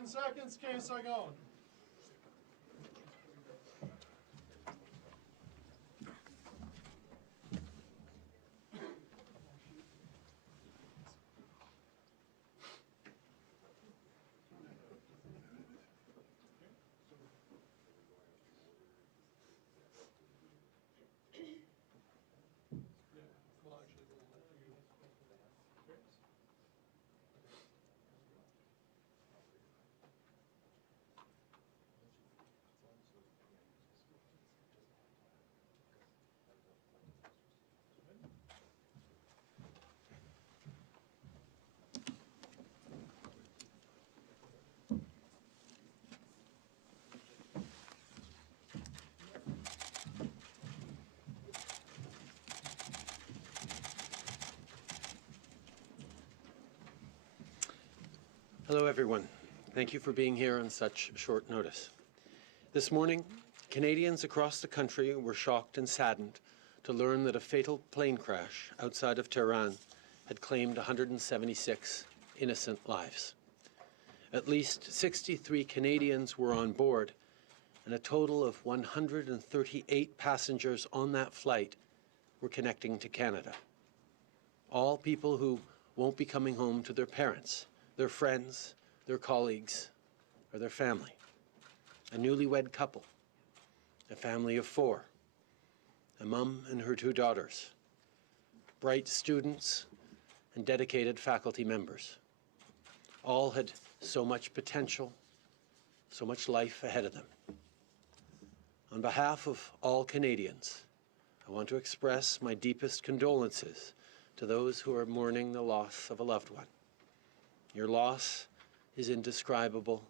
15 seconds, 15 secondes. Hello, everyone. Thank you for being here on such short notice. This morning, Canadians across the country were shocked and saddened to learn that a fatal plane crash outside of Tehran had claimed 176 innocent lives. At least 63 Canadians were on board, and a total of 138 passengers on that flight were connecting to Canada. All people who won't be coming home to their parents, their friends, their colleagues, or their family. A newlywed couple, a family of 4, a mum and her 2 daughters, bright students and dedicated faculty members. All had so much potential, so much life ahead of them. On behalf of all Canadians, I want to express my deepest condolences to those who are mourning the loss of a loved one. Your loss is indescribable,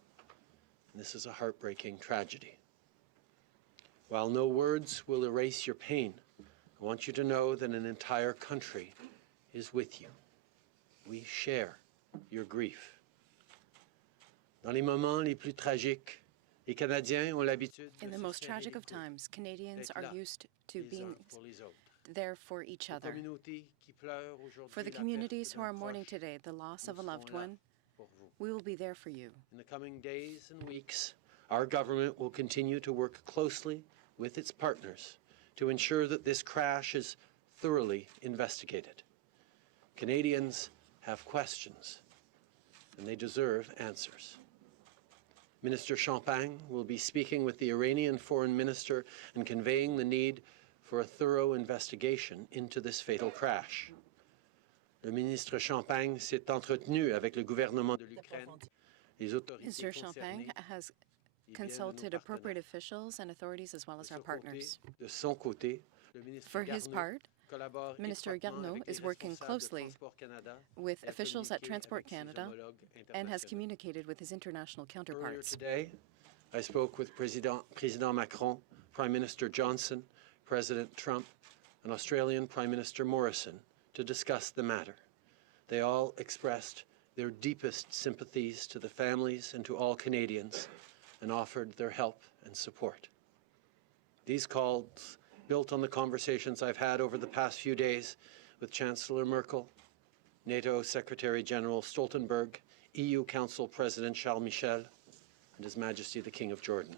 and this is a heartbreaking tragedy. While no words will erase your pain, I want you to know that an entire country is with you. We share your grief. Dans les moments les plus tragiques, les Canadiens ont l'habitude In the most tragic of times, Canadians are used to being there for each other. For the communities who are mourning today the loss of a loved one, we will be there for you. In the coming days and weeks, our government will continue to work closely with its partners to ensure that this crash is thoroughly investigated. Canadians have questions, and they deserve answers. Minister Champagne will be speaking with the Iranian Foreign Minister and conveying the need for a thorough investigation into this fatal crash. Le ministre Champagne s'est entretenu avec le gouvernement de l'Ukraine. Mr. Champagne has consulted appropriate officials and authorities as well as our partners. De son côté, For his part, Minister Garneau is working closely with officials at Transport Canada and has communicated with his international counterparts. Today, I spoke with President Macron, Prime Minister Johnson, President Trump, and Australian Prime Minister Morrison to discuss the matter. They all expressed their deepest sympathies to the families and to all Canadians and offered their help and support. These calls built on the conversations I've had over the past few days with Chancellor Merkel, NATO Secretary General Stoltenberg, EU Council President Charles Michel, and His Majesty the King of Jordan.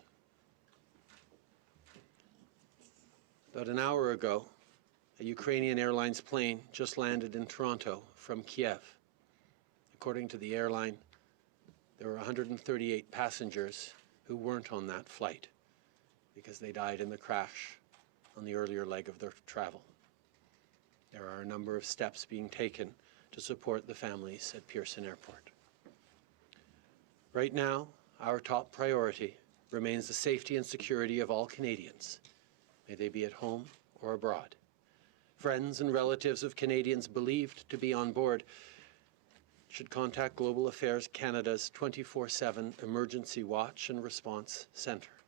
About an hour ago, a Ukrainian Airlines plane just landed in Toronto from Kiev. According to the airline, there were 138 passengers who weren't on that flight because they died in the crash on the earlier leg of their travel. There are a number of steps being taken to support the families at Pearson Airport. Right now, our top priority remains the safety and security of all Canadians, may they be at home or abroad. Friends and relatives of Canadians believed to be on board should contact Global Affairs Canada's 24/7 Emergency Watch and Response Centre.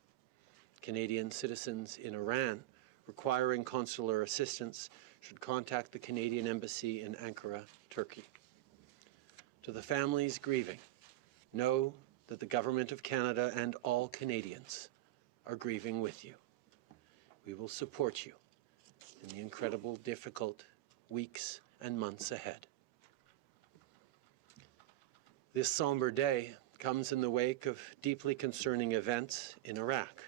Canadian citizens in Iran requiring consular assistance should contact the Canadian Embassy in Ankara, Turkey. To the families grieving, know that the Government of Canada and all Canadians are grieving with you. We will support you in the incredible, difficult weeks and months ahead. This somber day comes in the wake of deeply concerning events in Iraq.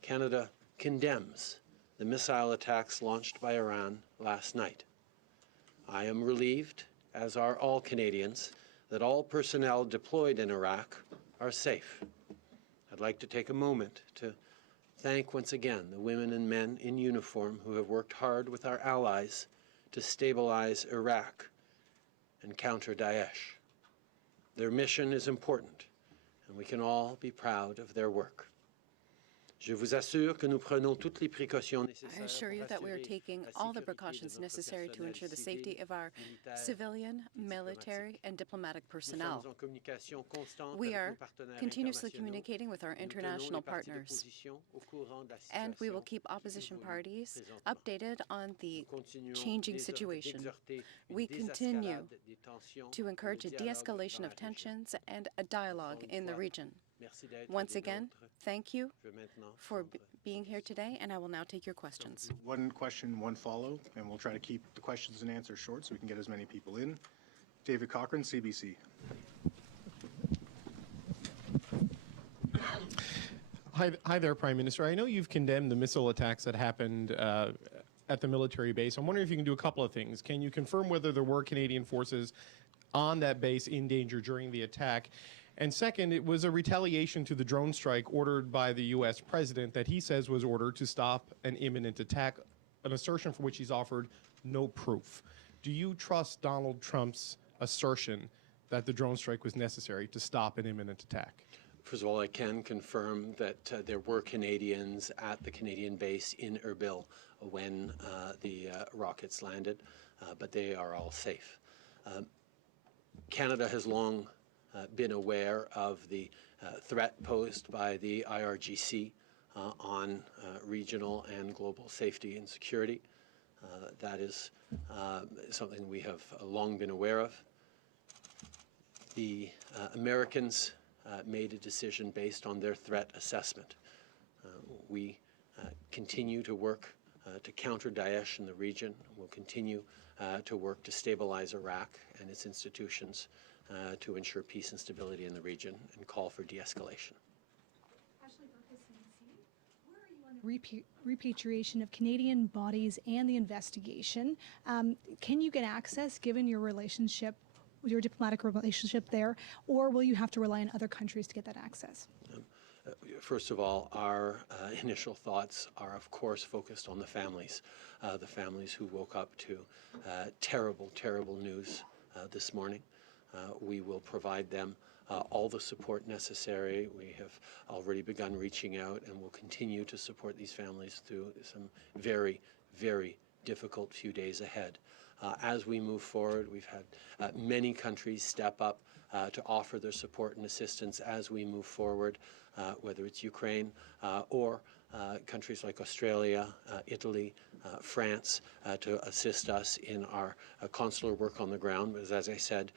Canada condemns the missile attacks launched by Iran last night. I am relieved, as are all Canadians, that all personnel deployed in Iraq are safe. I'd like to take a moment to thank once again the women and men in uniform who have worked hard with our allies to stabilize Iraq and counter Daesh. Their mission is important, and we can all be proud of their work. Je vous assure que nous prenons toutes les précautions nécessaires. I assure you that we are taking all the precautions necessary to ensure the safety of our civilian, military, and diplomatic personnel. We are continuously communicating with our international partners, and we will keep opposition parties updated on the changing situation. We continue to encourage a de-escalation of tensions and a dialogue in the region. Once again, thank you for being here today, and I will now take your questions. One question, one follow, and we'll try to keep the questions and answers short so we can get as many people in. David Cochran, CBC. Hi there, Prime Minister. I know you've condemned the missile attacks that happened at the military base. I'm wondering if you can do a couple of things. Can you confirm whether there were Canadian forces on that base in danger during the attack? And second, it was a retaliation to the drone strike ordered by the U.S. president that he says was ordered to stop an imminent attack, an assertion for which he's offered no proof. Do you trust Donald Trump's assertion that the drone strike was necessary to stop an imminent attack? First of all, I can confirm that there were Canadians at the Canadian base in Erbil when the rockets landed, but they are all safe. Canada has long been aware of the threat posed by the IRGC on regional and global safety and security. That is something we have long been aware of. The Americans made a decision based on their threat assessment. We continue to work to counter Daesh in the region. We'll continue to work to stabilize Iraq and its institutions to ensure peace and stability in the region and call for de-escalation. Repatriation of Canadian bodies and the investigation. Can you get access given your relationship, your diplomatic relationship there, or will you have to rely on other countries to get that access? First of all, our initial thoughts are, of course, focused on the families who woke up to terrible, terrible news this morning. We will provide them all the support necessary. We have already begun reaching out and will continue to support these families through some very, very difficult few days ahead. As we move forward, we've had many countries step up to offer their support and assistance as we move forward, whether it's Ukraine or countries like Australia, Italy, France, to assist us in our consular work on the ground. But as I said,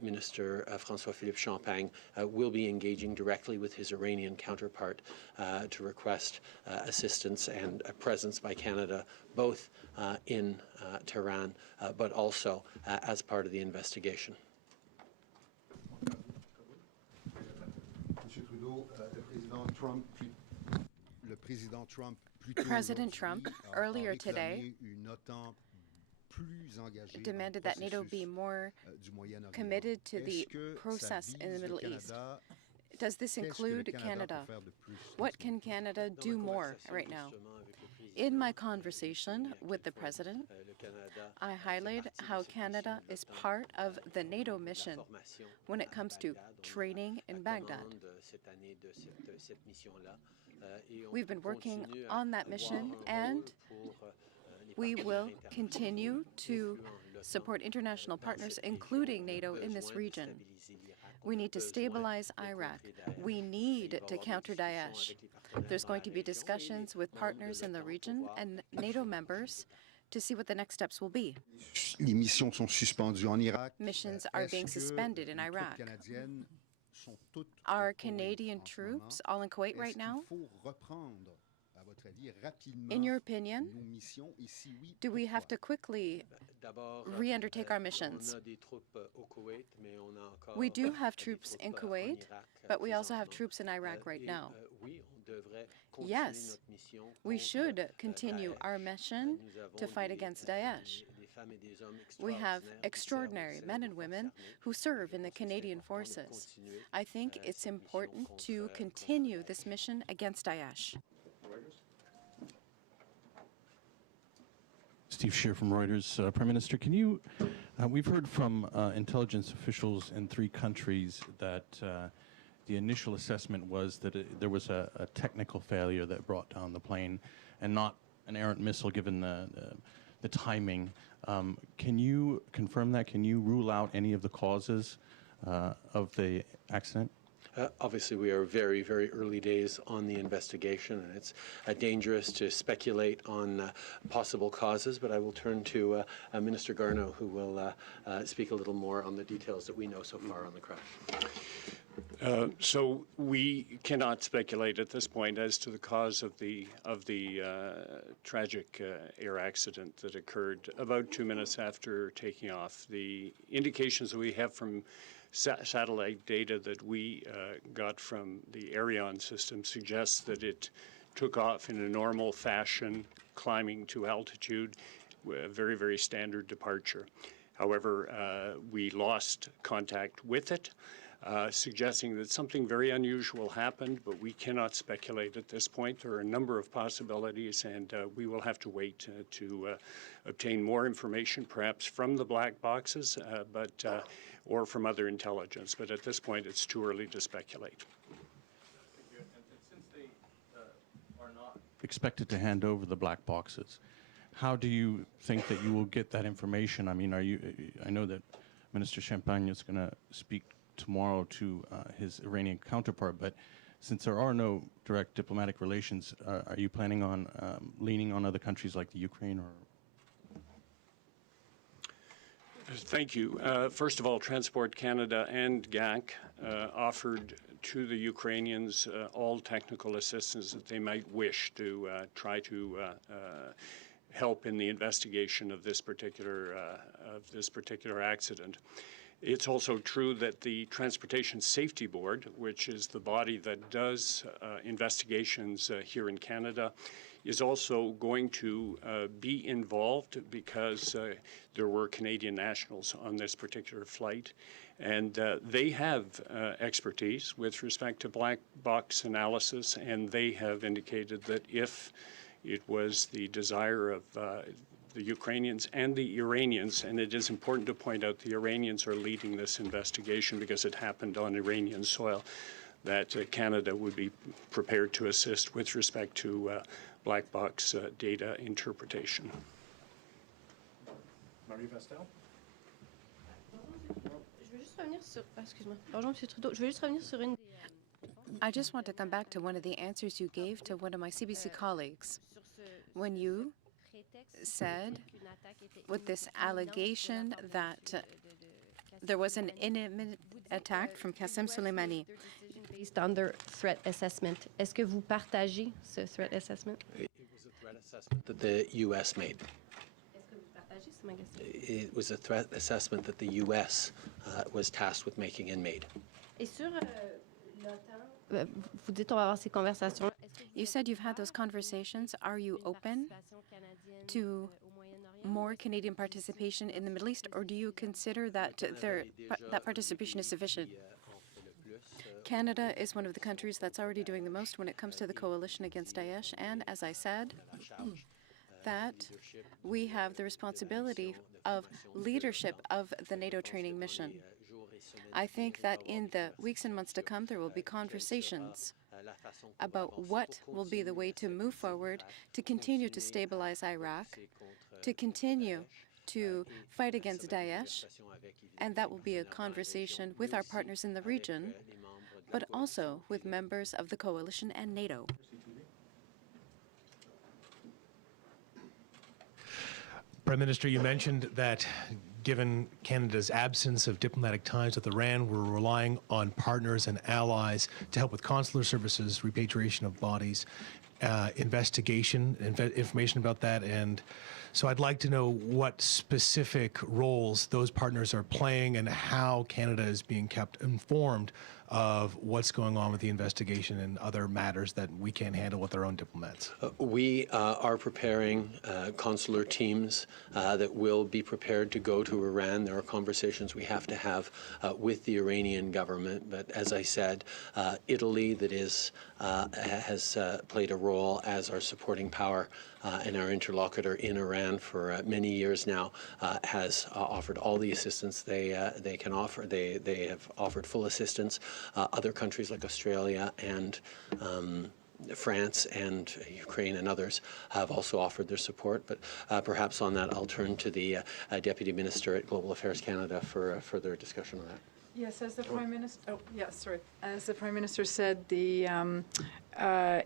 Minister François-Philippe Champagne will be engaging directly with his Iranian counterpart to request assistance and a presence by Canada, both in Tehran, but also as part of the investigation. President Trump, earlier today, demanded that NATO be more committed to the process in the Middle East. Does this include Canada? What can Canada do more right now? In my conversation with the President, I highlighted how Canada is part of the NATO mission when it comes to training in Baghdad. We've been working on that mission, and we will continue to support international partners, including NATO, in this region. We need to stabilize Iraq. We need to counter Daesh. There's going to be discussions with partners in the region and NATO members to see what the next steps will be. Missions are being suspended in Iraq. Are Canadian troops all in Kuwait right now? In your opinion, do we have to quickly re-undertake our missions? We do have troops in Kuwait, but we also have troops in Iraq right now. Yes, we should continue our mission to fight against Daesh. We have extraordinary men and women who serve in the Canadian forces. I think it's important to continue this mission against Daesh. Steve Scheer from Reuters. Prime Minister, can you, we've heard from intelligence officials in 3 countries that the initial assessment was that there was a technical failure that brought down the plane and not an errant missile given the timing. Can you confirm that? Can you rule out any of the causes of the accident? Obviously, we are very, very early days on the investigation, and it's dangerous to speculate on possible causes, but I will turn to Minister Garneau, who will speak a little more on the details that we know so far on the crash. So we cannot speculate at this point as to the cause of the tragic air accident that occurred about 2 minutes after taking off. The indications that we have from satellite data that we got from the Iranian system suggests that it took off in a normal fashion, climbing to altitude, a very, very standard departure. However, we lost contact with it, suggesting that something very unusual happened, but we cannot speculate at this point. There are a number of possibilities, and we will have to wait to obtain more information, perhaps from the black boxes, or from other intelligence. But at this point, it's too early to speculate. And since they are not expected to hand over the black boxes, how do you think that you will get that information? I mean, I know that Minister Champagne is going to speak tomorrow to his Iranian counterpart, but since there are no direct diplomatic relations, are you planning on leaning on other countries like the Ukraine or? Thank you. First of all, Transport Canada and GAC offered to the Ukrainians all technical assistance that they might wish to try to help in the investigation of this particular accident. It's also true that the Transportation Safety Board, which is the body that does investigations here in Canada, is also going to be involved because there were Canadian nationals on this particular flight. And they have expertise with respect to black box analysis, and they have indicated that if it was the desire of the Ukrainians and the Iranians, and it is important to point out the Iranians are leading this investigation because it happened on Iranian soil, that Canada would be prepared to assist with respect to black box data interpretation. Marie Vestel? I just want to come back to one of the answers you gave to one of my CBC colleagues. When you said, with this allegation that there was an imminent attack from Qasem Soleimani. Based on their threat assessment. Est-ce que vous partagez ce threat assessment? It was a threat assessment that the U.S. made. Est-ce que vous partagez? C'est ma question. It was a threat assessment that the U.S. Was tasked with making and made. Et sur l'OTAN, vous dites on va avoir ces conversations. You said you've had those conversations. Are you open to more Canadian participation in the Middle East, or do you consider that that participation is sufficient? Canada is one of the countries that's already doing the most when it comes to the coalition against Daesh, and as I said, that we have the responsibility of leadership of the NATO training mission. I think that in the weeks and months to come, there will be conversations about what will be the way to move forward, to continue to stabilize Iraq, to continue to fight against Daesh, and that will be a conversation with our partners in the region, but also with members of the coalition and NATO. Prime Minister, you mentioned that given Canada's absence of diplomatic ties with Iran, we're relying on partners and allies to help with consular services, repatriation of bodies, investigation, information about that. And so I'd like to know what specific roles those partners are playing and how Canada is being kept informed of what's going on with the investigation and other matters that we can't handle with our own diplomats. We are preparing consular teams that will be prepared to go to Iran. There are conversations we have to have with the Iranian government. But as I said, Italy has played a role as our supporting power and our interlocutor in Iran for many years now, has offered all the assistance they can offer. They have offered full assistance. Other countries like Australia and France and Ukraine and others have also offered their support. But perhaps on that, I'll turn to the Deputy Minister at Global Affairs Canada for further discussion on that. Yes, as the Prime Minister. As the Prime Minister said, the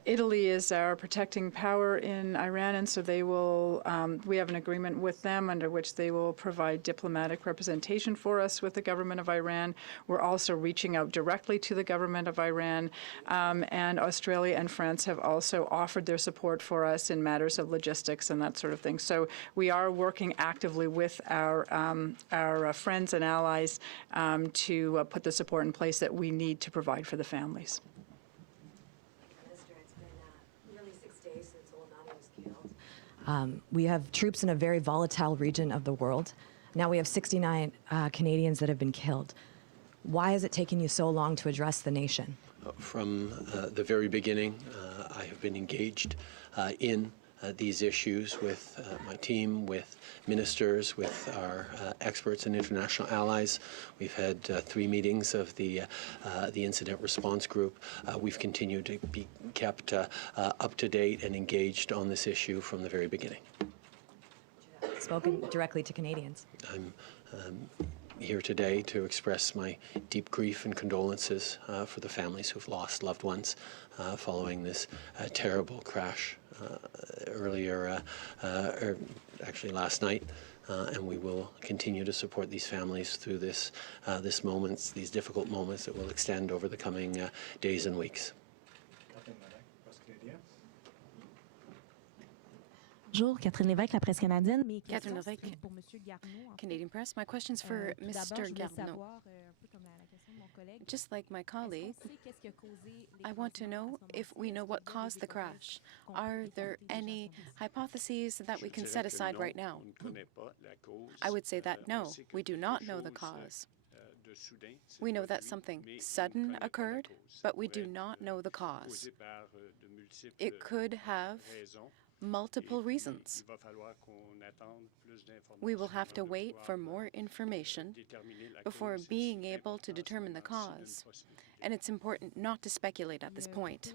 Italy is our protecting power in Iran, and so they will. We have an agreement with them under which they will provide diplomatic representation for us with the government of Iran. We're also reaching out directly to the government of Iran, and Australia and France have also offered their support for us in matters of logistics and that sort of thing. So we are working actively with our friends and allies to put the support in place that we need to provide for the families. Minister, it's been nearly 6 days since Oldani was killed. We have troops in a very volatile region of the world. Now we have 69 Canadians that have been killed. Why is it taking you so long to address the nation? From the very beginning, I have been engaged in these issues with my team, with ministers, with our experts and international allies. We've had 3 meetings of the incident response group. We've continued to be kept up to date and engaged on this issue from the very beginning. Spoken directly to Canadians. I'm here today to express my deep grief and condolences for the families who've lost loved ones following this terrible crash earlier, actually last night, and we will continue to support these families through these difficult moments that will extend over the coming days and weeks. Bonjour, Catherine Lévesque, la presse canadienne. Catherine Lévesque, Canadian Press. My question's for Mr. Garneau. Just like my colleague, I want to know if we know what caused the crash. Are there any hypotheses that we can set aside right now? I would say that no, we do not know the cause. We know that something sudden occurred, but we do not know the cause. It could have multiple reasons. We will have to wait for more information before being able to determine the cause. And it's important not to speculate at this point.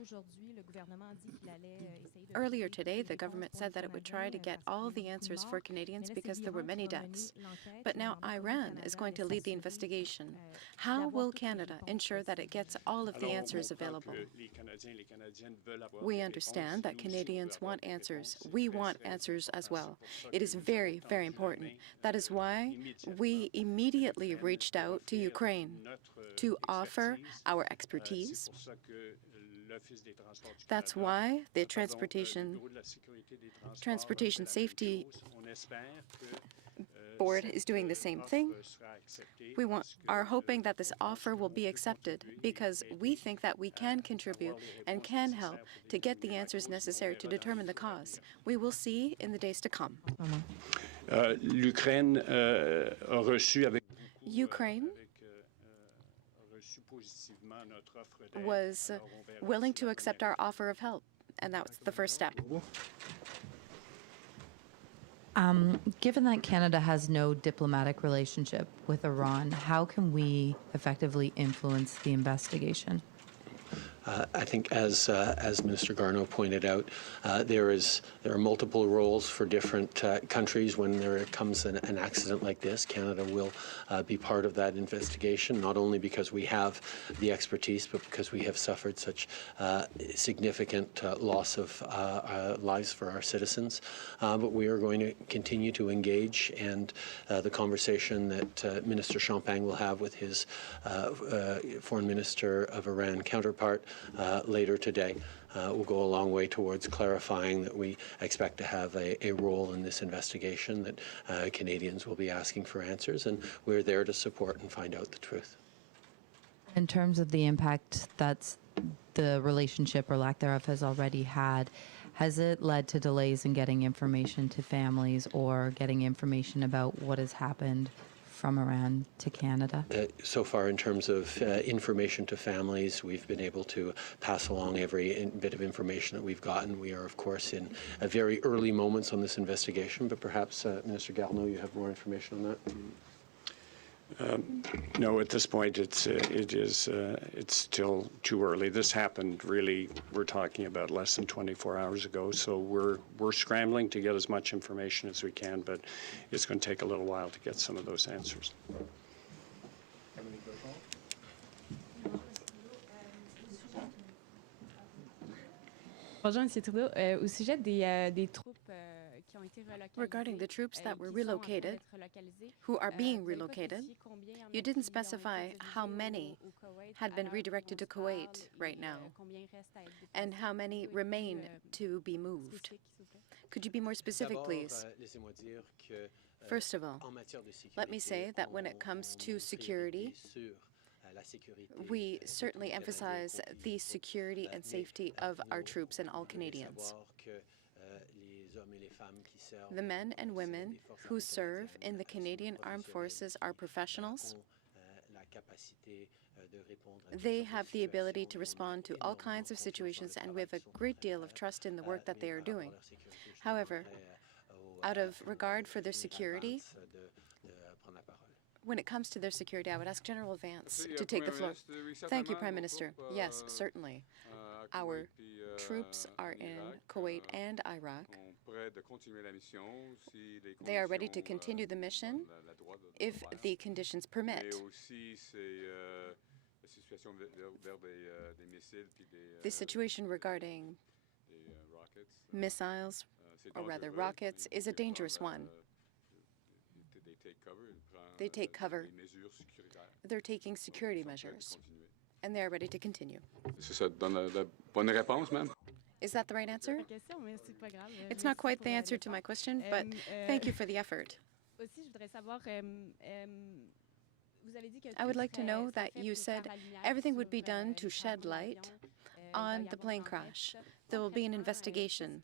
Earlier today, the government said that it would try to get all the answers for Canadians because there were many deaths. But now Iran is going to lead the investigation. How will Canada ensure that it gets all of the answers available? We understand that Canadians want answers. We want answers as well. It is very, very important. That is why we immediately reached out to Ukraine to offer our expertise. That's why the Transportation Safety Board is doing the same thing. We are hoping that this offer will be accepted because we think that we can contribute and can help to get the answers necessary to determine the cause. We will see in the days to come. Ukraine was willing to accept our offer of help, and that was the first step. Given that Canada has no diplomatic relationship with Iran, how can we effectively influence the investigation? I think, as Minister Garneau pointed out, there are multiple roles for different countries when there comes an accident like this. Canada will be part of that investigation, not only because we have the expertise, but because we have suffered such significant loss of lives for our citizens. But we are going to continue to engage, and the conversation that Minister Champagne will have with his Foreign Minister of Iran counterpart later today will go a long way towards clarifying that we expect to have a role in this investigation, that Canadians will be asking for answers, and we're there to support and find out the truth. In terms of the impact that the relationship or lack thereof has already had, has it led to delays in getting information to families or getting information about what has happened from Iran to Canada? So far, in terms of information to families, we've been able to pass along every bit of information that we've gotten. We are, of course, in very early moments on this investigation, but perhaps, Minister Garneau, you have more information on that? No, at this point, it's still too early. This happened really, we're talking about less than 24 hours ago, so we're scrambling to get as much information as we can, but it's going to take a little while to get some of those answers. Bonjour, Monsieur Trudeau. Au sujet des troupes Regarding the troops that were relocated, who are being relocated, you didn't specify how many had been redirected to Kuwait right now, and how many remain to be moved. Could you be more specific, please? First of all, let me say that when it comes to security, we certainly emphasize the security and safety of our troops and all Canadians. The men and women who serve in the Canadian Armed Forces are professionals. They have the ability to respond to all kinds of situations, and we have a great deal of trust in the work that they are doing. However, out of regard for their security, when it comes to their security, I would ask General Vance to take the floor. Thank you, Prime Minister. Yes, certainly. Our troops are in Kuwait and Iraq. They are ready to continue the mission if the conditions permit. The situation regarding missiles, or rather rockets, is a dangerous one. They take cover. They're taking security measures, and they are ready to continue. Is that the right answer? It's not quite the answer to my question, but thank you for the effort. I would like to know that you said everything would be done to shed light on the plane crash. There will be an investigation.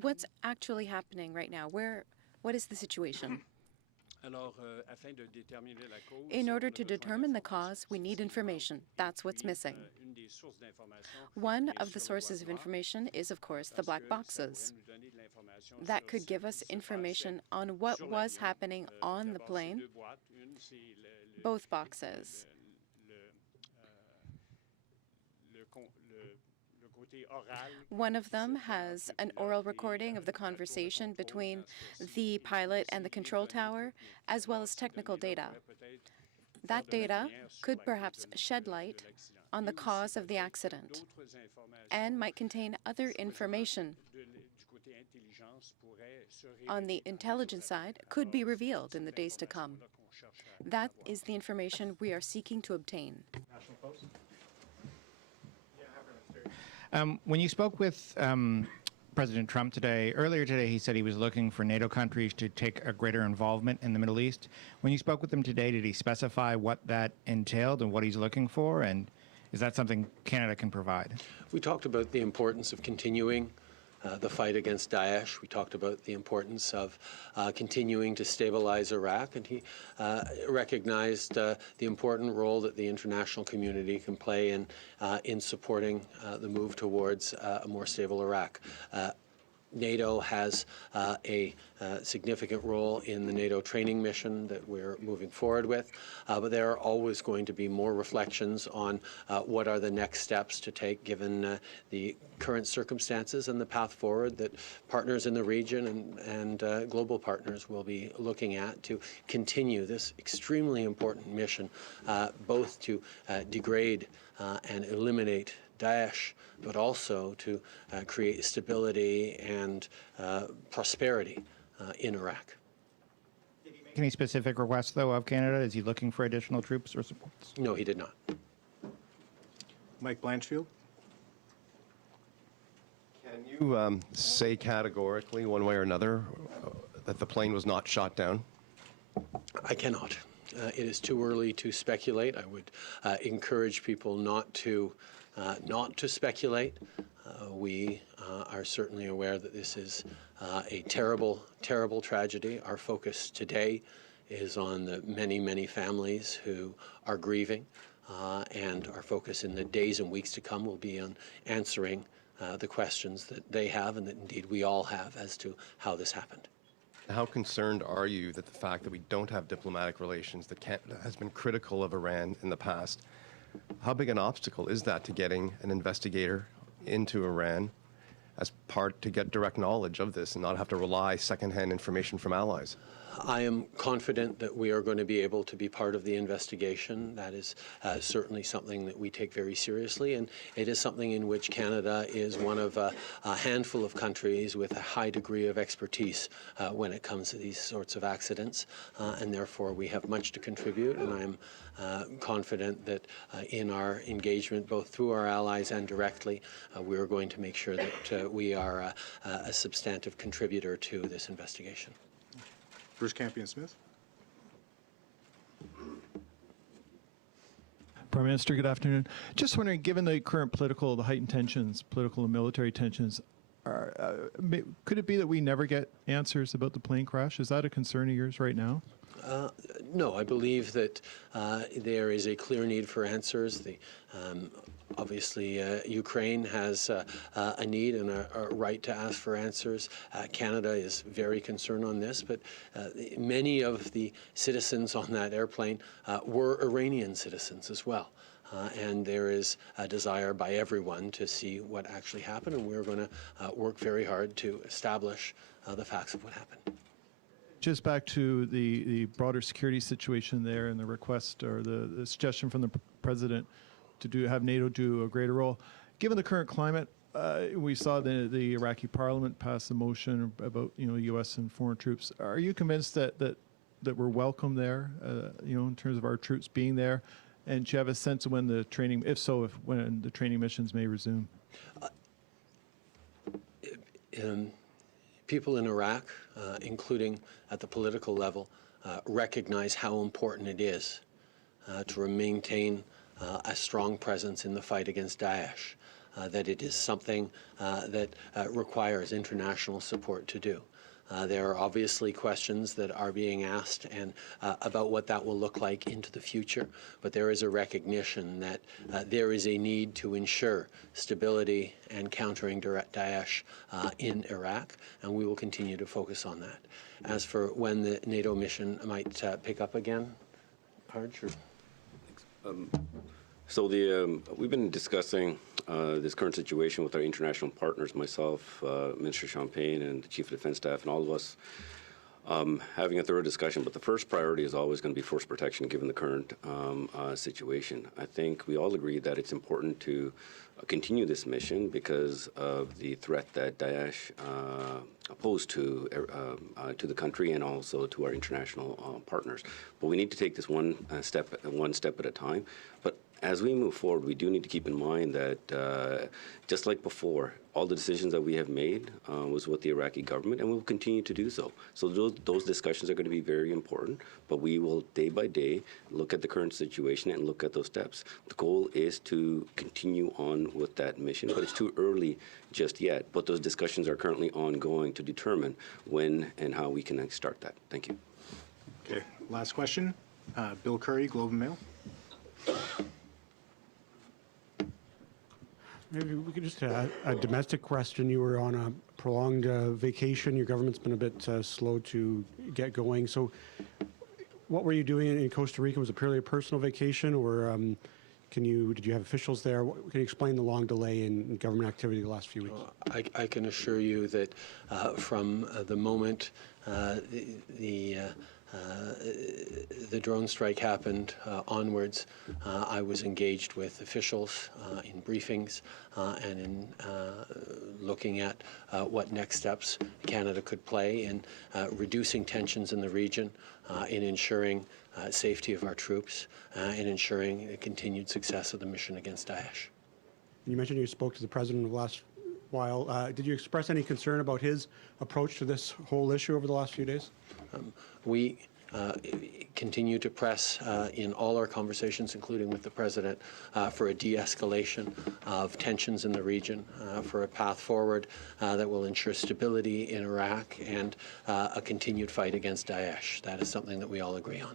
What's actually happening right now? What is the situation? In order to determine the cause, we need information. That's what's missing. One of the sources of information is, of course, the black boxes. That could give us information on what was happening on the plane, both boxes. One of them has an oral recording of the conversation between the pilot and the control tower, as well as technical data. That data could perhaps shed light on the cause of the accident and might contain other information on the intelligence side could be revealed in the days to come. That is the information we are seeking to obtain. When you spoke with President Trump earlier today, he said he was looking for NATO countries to take a greater involvement in the Middle East. When you spoke with him today, did he specify what that entailed and what he's looking for? And is that something Canada can provide? We talked about the importance of continuing the fight against Daesh. We talked about the importance of continuing to stabilize Iraq, and he recognized the important role that the international community can play in supporting the move towards a more stable Iraq. NATO has a significant role in the NATO training mission that we're moving forward with, but there are always going to be more reflections on what are the next steps to take given the current circumstances and the path forward that partners in the region and global partners will be looking at to continue this extremely important mission, both to degrade and eliminate Daesh, but also to create stability and prosperity in Iraq. Any specific requests, though, of Canada? Is he looking for additional troops or supports? No, he did not. Mike Blanchfield. Can you say categorically, one way or another, that the plane was not shot down? I cannot. It is too early to speculate. I would encourage people not to speculate. We are certainly aware that this is a terrible, terrible tragedy. Our focus today is on the many, many families who are grieving, and our focus in the days and weeks to come will be on answering the questions that they have and that indeed we all have as to how this happened. How concerned are you that the fact that we don't have diplomatic relations, that Canada has been critical of Iran in the past, how big an obstacle is that to getting an investigator into Iran as part to get direct knowledge of this and not have to rely secondhand information from allies? I am confident that we are going to be able to be part of the investigation. That is certainly something that we take very seriously, and it is something in which Canada is one of a handful of countries with a high degree of expertise when it comes to these sorts of accidents, and therefore we have much to contribute, and I'm confident that in our engagement, both through our allies and directly, we are going to make sure that we are a substantive contributor to this investigation. Bruce Campion-Smith. Prime Minister, good afternoon. Just wondering, given the current the heightened tensions, political and military tensions, could it be that we never get answers about the plane crash? Is that a concern of yours right now? No, I believe that there is a clear need for answers. Obviously, Ukraine has a need and a right to ask for answers. Canada is very concerned on this, but many of the citizens on that airplane were Iranian citizens as well. And there is a desire by everyone to see what actually happened, and we're going to work very hard to establish the facts of what happened. Just back to the broader security situation there and the request or the suggestion from the President to have NATO do a greater role. Given the current climate, we saw the Iraqi Parliament pass a motion about U.S. and foreign troops. Are you convinced that we're welcome there, in terms of our troops being there? And do you have a sense of when the training, when the training missions may resume? People in Iraq, including at the political level, recognize how important it is to maintain a strong presence in the fight against Daesh, that it is something that requires international support to do. There are obviously questions that are being asked and about what that will look like into the future, but there is a recognition that there is a need to ensure stability and countering Daesh in Iraq, and we will continue to focus on that. As for when the NATO mission might pick up again, Harj? So we've been discussing this current situation with our international partners, myself, Minister Champagne, and the Chief of Defense Staff, and all of us, having a thorough discussion. But the first priority is always going to be force protection, given the current situation. I think we all agree that it's important to continue this mission because of the threat that Daesh pose to the country and also to our international partners. But we need to take this one step at a time. But as we move forward, we do need to keep in mind that just like before, all the decisions that we have made was with the Iraqi government, and we will continue to do so. So those discussions are going to be very important, but we will day by day look at the current situation and look at those steps. The goal is to continue on with that mission, but it's too early just yet. But those discussions are currently ongoing to determine when and how we can start that. Thank you. Okay, last question. Bill Curry, Globe and Mail. Maybe we could just a domestic question. You were on a prolonged vacation. Your government's been a bit slow to get going. So what were you doing in Costa Rica? Was it purely a personal vacation, or did you have officials there? Can you explain the long delay in government activity the last few weeks? I can assure you that from the moment the drone strike happened onwards, I was engaged with officials in briefings and in looking at what next steps Canada could play in reducing tensions in the region, in ensuring safety of our troops, and ensuring the continued success of the mission against Daesh. You mentioned you spoke to the president the last while. Did you express any concern about his approach to this whole issue over the last few days? We continue to press in all our conversations, including with the President, for a de-escalation of tensions in the region, for a path forward that will ensure stability in Iraq and a continued fight against Daesh. That is something that we all agree on.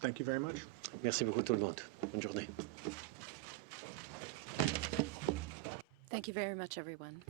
Thank you very much. Merci beaucoup tout le monde. Bonne journée. Thank you very much, everyone.